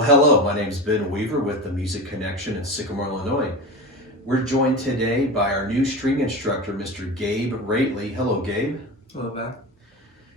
Well, hello, my name is Ben Weaver with the Music Connection in Sycamore, Illinois. We're joined today by our new string instructor, Mr. Gabe Roethle. Hello, Gabe. Hello, Ben.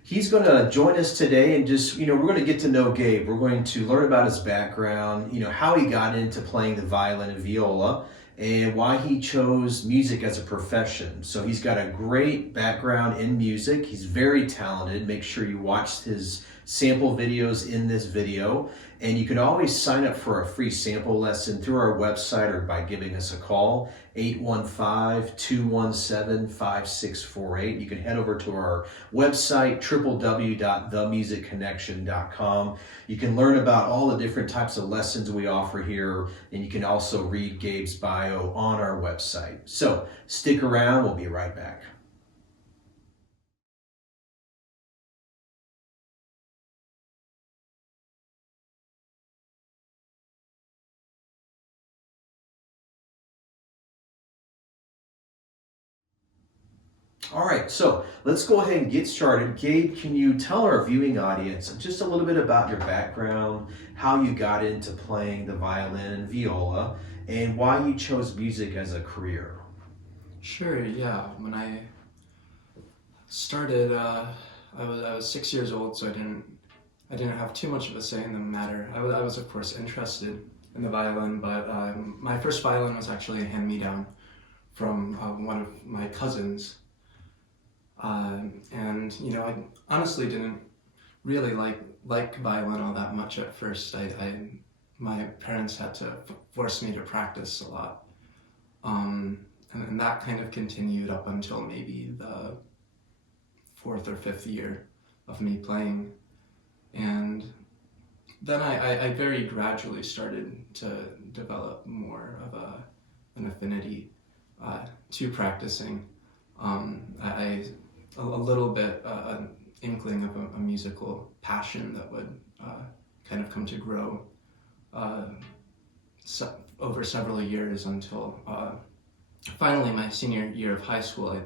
He's going to join us today and just, we're going to get to know Gabe. We're going to learn about his background, how he got into playing the violin and viola, and why he chose music as a profession. So he's got a great background in music. He's very talented. Make sure you watch his sample videos in this video. And you can always sign up for a free sample lesson through our website or by giving us a call, 815-217-5648. You can head over to our website, www.themusicconnection.com. You can learn about all the different types of lessons we offer here, and you can also read Gabe's bio on our website. So stick around, we'll be right back. All right, so let's go ahead and get started. Gabe, can you tell our viewing audience just a little bit about your background, how you got into playing the violin and viola, and why you chose music as a career? Sure, yeah. When I started, I was 6 years old, so I didn't have too much of a say in the matter. I was of course interested in the violin, but my first violin was actually a hand-me-down from one of my cousins. And I honestly didn't really like violin all that much at first. My parents had to force me to practice a lot, and that kind of continued up until maybe the 4th or 5th year of me playing, and then I very gradually started to develop more of an affinity to practicing. A little bit an inkling of a musical passion that would kind of come to grow over several years until finally my senior year of high school.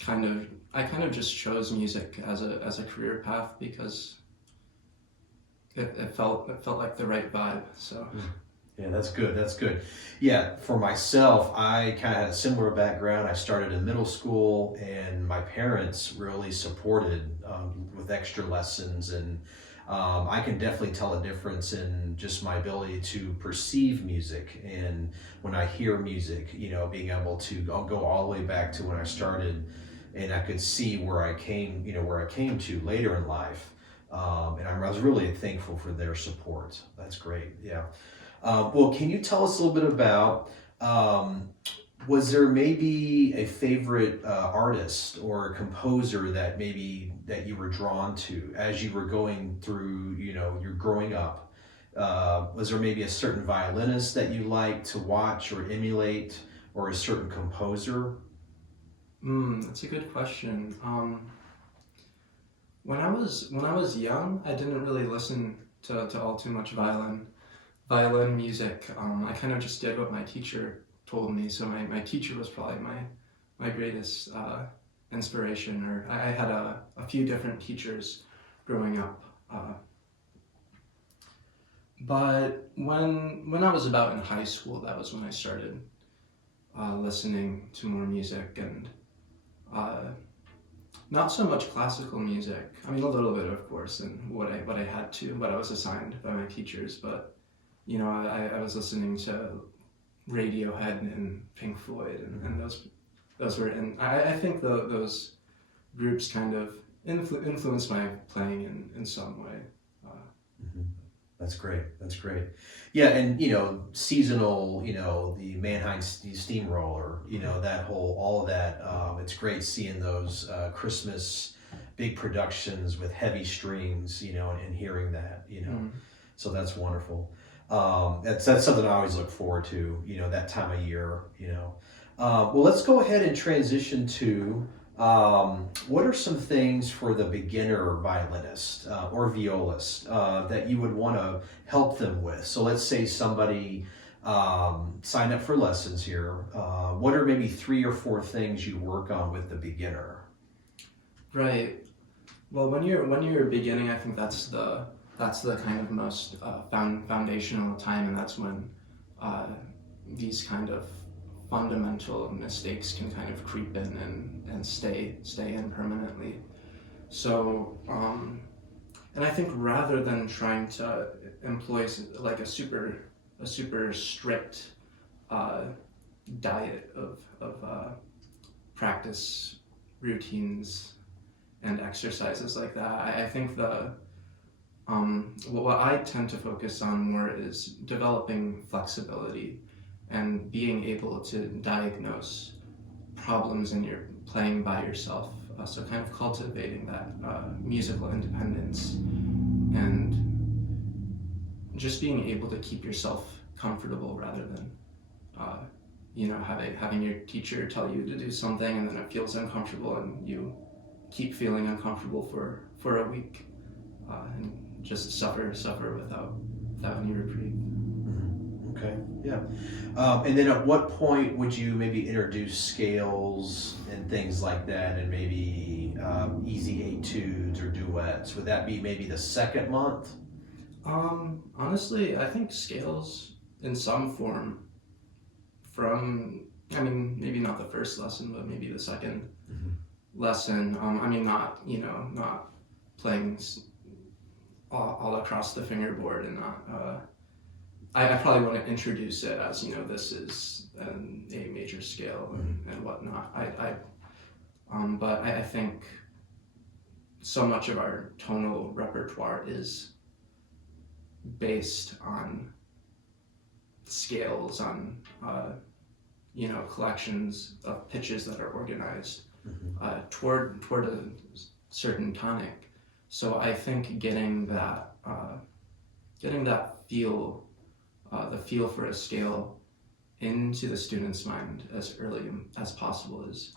I kind of just chose music as a career path because it felt like the right vibe. So. Yeah, that's good. That's good. Yeah, for myself, I kind of had a similar background. I started in middle school, and my parents really supported with extra lessons, and I can definitely tell a difference in just my ability to perceive music. And when I hear music, being able to, I'll go all the way back to when I started, and I could see where I came to later in life. And I was really thankful for their support. That's great. Yeah. Well, can you tell us a little bit about, was there maybe a favorite artist or composer that you were drawn to as you were going through, your growing up? Was there maybe a certain violinist that you liked to watch or emulate, or a certain composer? That's a good question. When I was young, I didn't really listen to all too much violin music. I kind of just did what my teacher told me. So my teacher was probably my greatest inspiration. Or I had a few different teachers growing up. But when I was about in high school, that was when I started listening to more music, and not so much classical music. I mean, a little bit, of course, and what I had to, what I was assigned by my teachers, but I was listening to Radiohead and Pink Floyd, and those were, and I think those groups kind of influenced my playing in some way. That's great. That's great. Yeah, and seasonal, the Mannheim Steamroller, all of that. It's great seeing those Christmas big productions with heavy strings, and hearing that, So that's wonderful. That's something I always look forward to, that time of year, Well, let's go ahead and transition to what are some things for the beginner violinist or violist that you would want to help them with? So let's say somebody signed up for lessons here. What are maybe 3 or 4 things you work on with the beginner? Right. Well, when you're beginning, I think that's the that's the kind of most foundational time, and that's when these kind of fundamental mistakes can kind of creep in and stay in permanently. So, and I think rather than trying to employ like a super strict diet of practice routines and exercises like that, I think what I tend to focus on more is developing flexibility and being able to diagnose problems in your playing by yourself. So kind of cultivating that musical independence and just being able to keep yourself comfortable rather than having your teacher tell you to do something and then it feels uncomfortable and you keep feeling uncomfortable for a week and just suffer without any reprieve. Okay, yeah. And then at what point would you maybe introduce scales and things like that, and maybe easy etudes or duets? Would that be maybe the second month? Honestly, I think scales in some form maybe not the first lesson, but maybe the second lesson. Not playing all across the fingerboard and not. I probably want to introduce it as, this is a major scale and whatnot. But I think so much of our tonal repertoire is based on scales, on collections of pitches that are organized toward a certain tonic. So I think getting that feel. The feel for a scale into the student's mind as early as possible is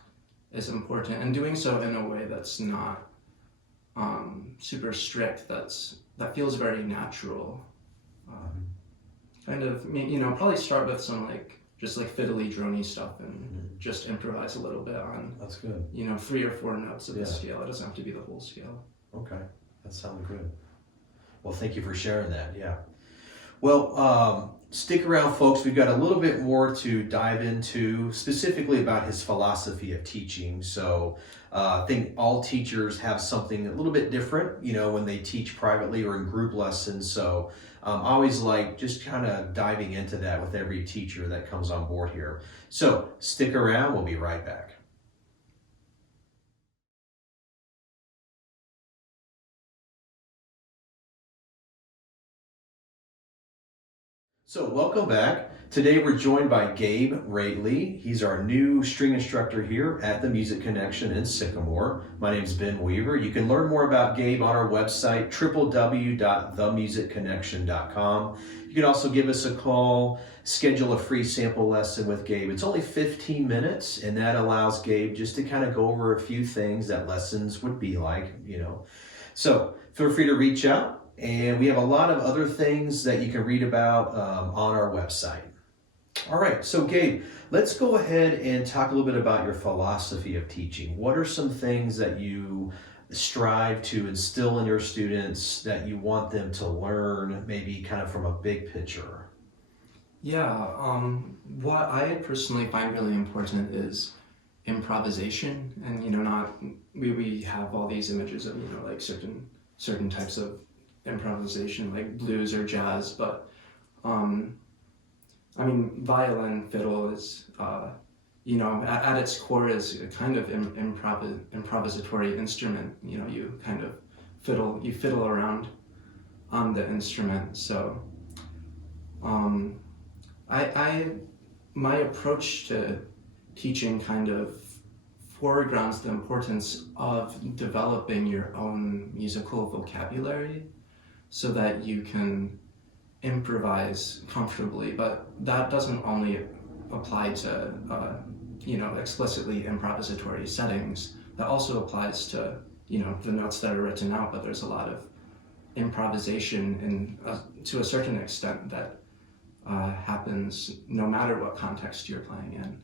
important, and doing so in a way that's not super strict. That feels very natural. Probably start with some just fiddly drony stuff and just improvise a little bit on. That's good. 3 or 4 notes of the scale. It doesn't have to be the whole scale. Okay, that sounds good. Well, thank you for sharing that. Yeah. Well, stick around, folks. We've got a little bit more to dive into, specifically about his philosophy of teaching. So I think all teachers have something a little bit different, when they teach privately or in group lessons. So I always like just kind of diving into that with every teacher that comes on board here. So stick around. We'll be right back. So welcome back. Today we're joined by Gabe Roethle. He's our new string instructor here at the Music Connection in Sycamore. My name's Ben Weaver. You can learn more about Gabe on our website, www.themusicconnection.com. You can also give us a call, schedule a free sample lesson with Gabe. It's only 15 minutes, and that allows Gabe just to kind of go over a few things that lessons would be like, So feel free to reach out. And we have a lot of other things that you can read about on our website. All right, so Gabe, let's go ahead and talk a little bit about your philosophy of teaching. What are some things that you strive to instill in your students that you want them to learn, maybe kind of from a big picture? Yeah, what I personally find really important is improvisation, and we have all these images of certain types of improvisation like blues or jazz, but violin, fiddle is at its core is a kind of improvisatory instrument. You kind of fiddle around on the instrument. So my approach to teaching kind of foregrounds the importance of developing your own musical vocabulary so that you can improvise comfortably, but that doesn't only apply to explicitly improvisatory settings. That also applies to the notes that are written out, but there's a lot of improvisation to a certain extent that happens no matter what context you're playing in.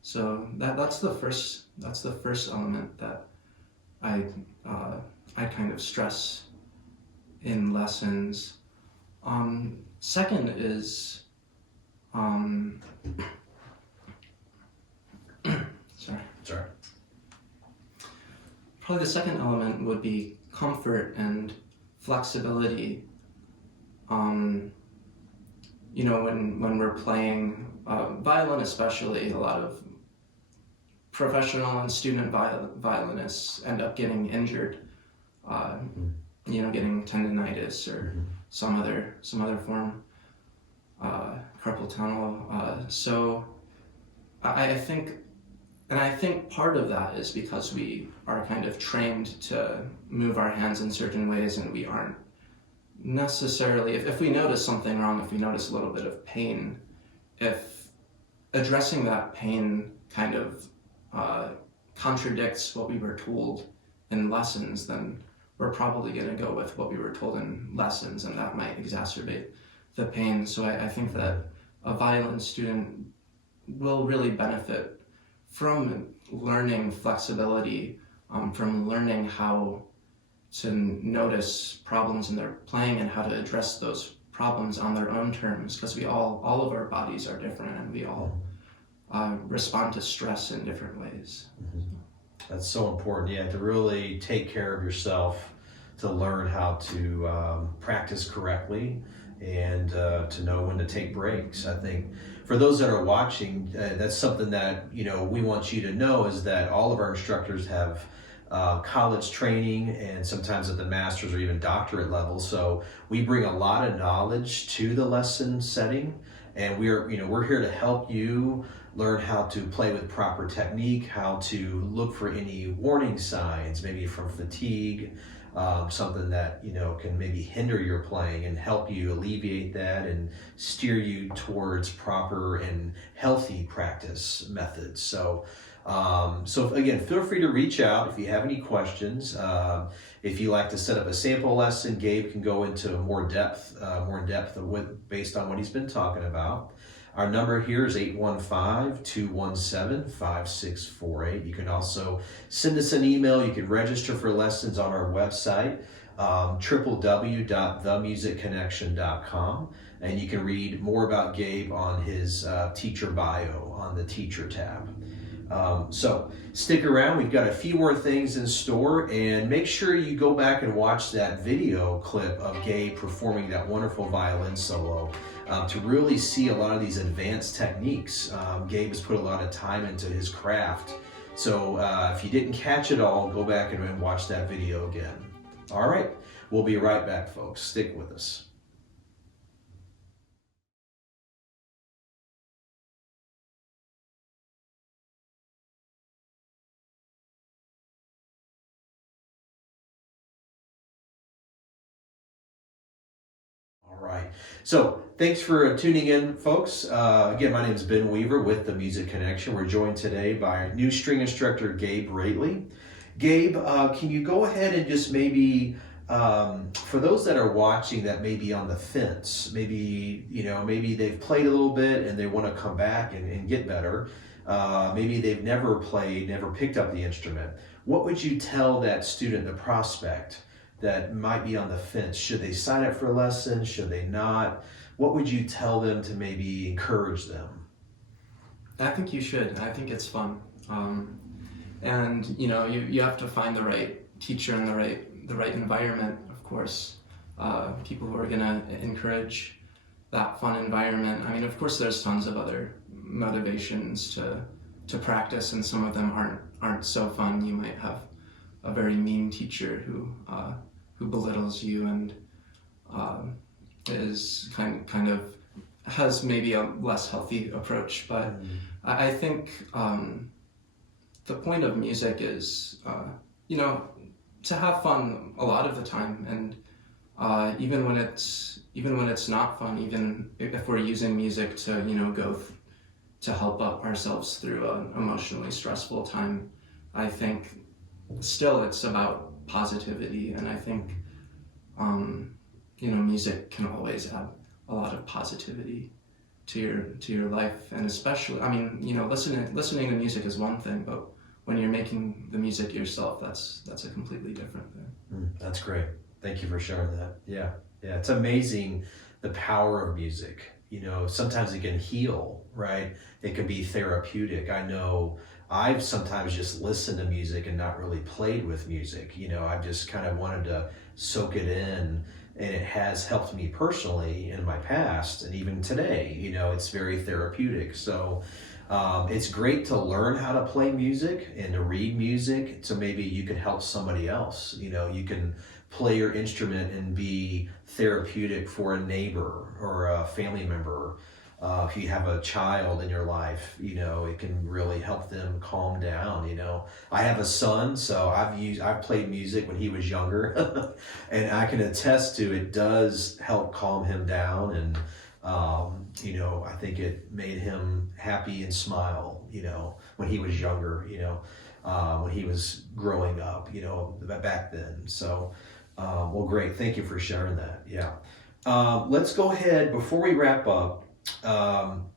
So that's the first element that I kind of stress in lessons. Second is, Sorry. Probably the second element would be comfort and flexibility. You know, when we're playing violin, especially, a lot of professional and student violinists end up getting injured. You know, getting tendinitis or some other form, carpal tunnel. So I think part of that is because we are kind of trained to move our hands in certain ways, and we aren't necessarily, if we notice something wrong, if we notice a little bit of pain, if addressing that pain kind of contradicts what we were told in lessons, then we're probably going to go with what we were told in lessons, and that might exacerbate the pain. So I think that a violin student will really benefit from learning flexibility, from learning how to notice problems in their playing and how to address those problems on their own terms, because we all of our bodies are different, and we all respond to stress in different ways. That's so important, yeah, to really take care of yourself, to learn how to practice correctly, and to know when to take breaks. I think for those that are watching, that's something that, you know, we want you to know, is that all of our instructors have college training, and sometimes at the master's or even doctorate level. So we bring a lot of knowledge to the lesson setting, and we're here to help you learn how to play with proper technique, how to look for any warning signs, maybe from fatigue, something that, you know, can maybe hinder your playing, and help you alleviate that and steer you towards proper and healthy practice methods. So again, feel free to reach out if you have any questions. If you like to set up a sample lesson, Gabe can go into more in depth based on what he's been talking about. Our number here is 815-217-5648. You can also send us an email. You can register for lessons on our website, www.themusicconnection.com, and you can read more about Gabe on his teacher bio on the teacher tab. So stick around. We've got a few more things in store, and make sure you go back and watch that video clip of Gabe performing that wonderful violin solo to really see a lot of these advanced techniques. Gabe has put a lot of time into his craft. So if you didn't catch it all, go back and watch that video again. All right, we'll be right back, folks. Stick with us. All right. So thanks for tuning in, folks. Again, my name is Ben Weaver with The Music Connection. We're joined today by new string instructor Gabe Roethle. Gabe, can you go ahead and just maybe, for those that are watching that may be on the fence, maybe they've played a little bit and they want to come back and get better. Maybe they've never picked up the instrument. What would you tell that student, the prospect, that might be on the fence? Should they sign up for a lesson? Should they not? What would you tell them to maybe encourage them? I think you should. I think it's fun. And you have to find the right teacher and the right environment, of course. People who are gonna encourage that fun environment. I mean, of course there's tons of other motivations to practice, and some of them aren't so fun. You might have a very mean teacher who belittles you and is kind of has maybe a less healthy approach. But I think the point of music is to have fun a lot of the time, and even when it's not fun, even if we're using music to go to help ourselves through an emotionally stressful time, I think still it's about positivity. And I think music can always add a lot of positivity to your life. And especially, I mean, listening to music is one thing, but when you're making the music yourself, that's a completely different thing. That's great. Thank you for sharing that. Yeah. Yeah. It's amazing the power of music. You know, sometimes it can heal, right? It can be therapeutic. I know I've sometimes just listened to music and not really played with music. You know, I've just kind of wanted to soak it in, and it has helped me personally in my past and even today. You know, it's very therapeutic. So it's great to learn how to play music and to read music, so maybe you can help somebody else. You know, you can play your instrument and be therapeutic for a neighbor or a family member. If you have a child in your life, you know, it can really help them calm down. You know, I have a son, so I've played music when he was younger, and I can attest to it does help calm him down. And you know, I think it made him happy and smile, you know, when he was younger, you know, when he was growing up, you know, back then. So, well, great. Thank you for sharing that. Yeah. Let's go ahead before we wrap up.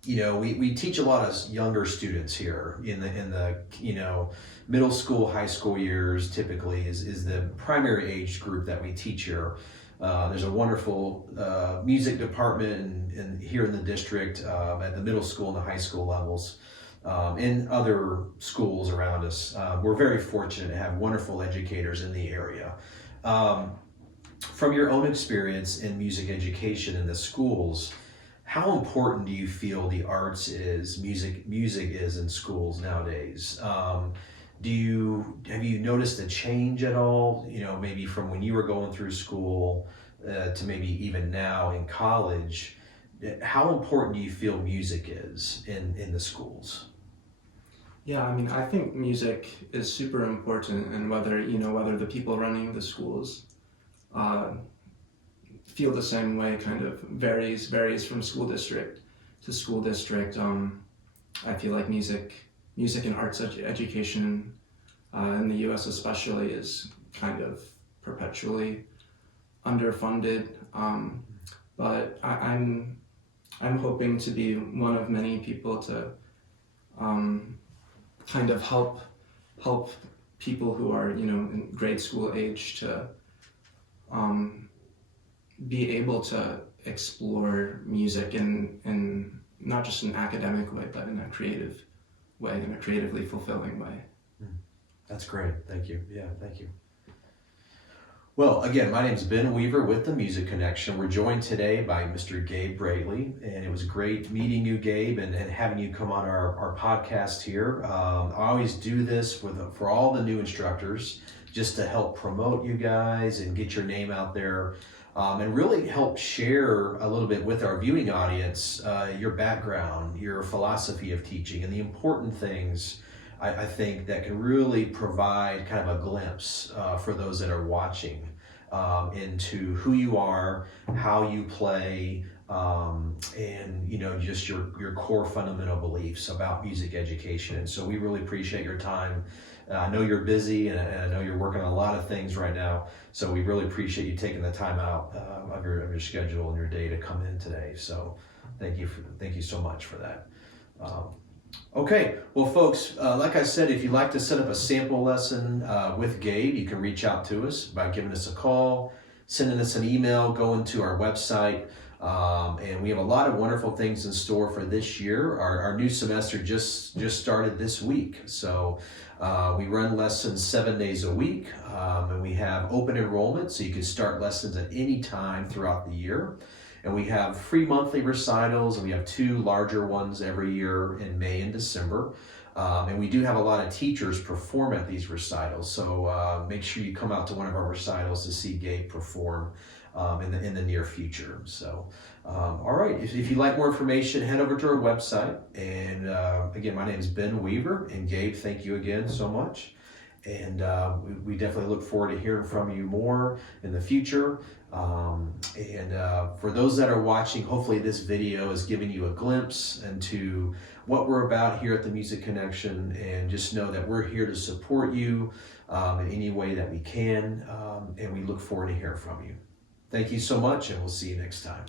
You know, we teach a lot of younger students here in the you know, middle school, high school years typically is the primary age group that we teach here. There's a wonderful music department here in the district at the middle school and the high school levels, and other schools around us. We're very fortunate to have wonderful educators in the area. From your own experience in music education in the schools, how important do you feel the arts is, music is in schools nowadays? Have you noticed a change at all? You know, maybe from when you were going through school to maybe even now in college. How important do you feel music is in the schools? Yeah, I mean, I think music is super important, and whether the people running the schools feel the same way kind of varies from school district to school district. I feel like music and arts education in the U.S. especially is kind of perpetually underfunded. But I'm hoping to be one of many people to kind of help people who are, you know, in grade school age to be able to explore music in not just an academic way, but in a creative way, in a creatively fulfilling way. That's great. Thank you. Yeah, thank you. Well, again, my name is Ben Weaver with the Music Connection. We're joined today by Mr. Gabe Roethle, and it was great meeting you, Gabe, and having you come on our podcast here. I always do this for all the new instructors, just to help promote you guys and get your name out there, and really help share a little bit with our viewing audience your background, your philosophy of teaching, and the important things I think that can really provide kind of a glimpse for those that are watching into who you are, how you play, and you know, just your core fundamental beliefs about music education. And so we really appreciate your time. I know you're busy, and I know you're working on a lot of things right now. So we really appreciate you taking the time out of your schedule and your day to come in today. So thank you so much for that. Okay, well, folks, like I said, if you'd like to set up a sample lesson with Gabe, you can reach out to us by giving us a call, sending us an email, going to our website, and we have a lot of wonderful things in store for this year. Our new semester just started this week, so we run lessons 7 days a week, and we have open enrollment, so you can start lessons at any time throughout the year. And we have free monthly recitals, and we have 2 larger ones every year in May and December. And we do have a lot of teachers perform at these recitals, so make sure you come out to one of our recitals to see Gabe perform in the near future. So, all right, if you'd like more information, head over to our website. And again, my name is Ben Weaver, and Gabe, thank you again so much. And we definitely look forward to hearing from you more in the future. For those that are watching, hopefully this video is giving you a glimpse into what we're about here at the Music Connection, and just know that we're here to support you in any way that we can, and we look forward to hearing from you. Thank you so much, and we'll see you next time.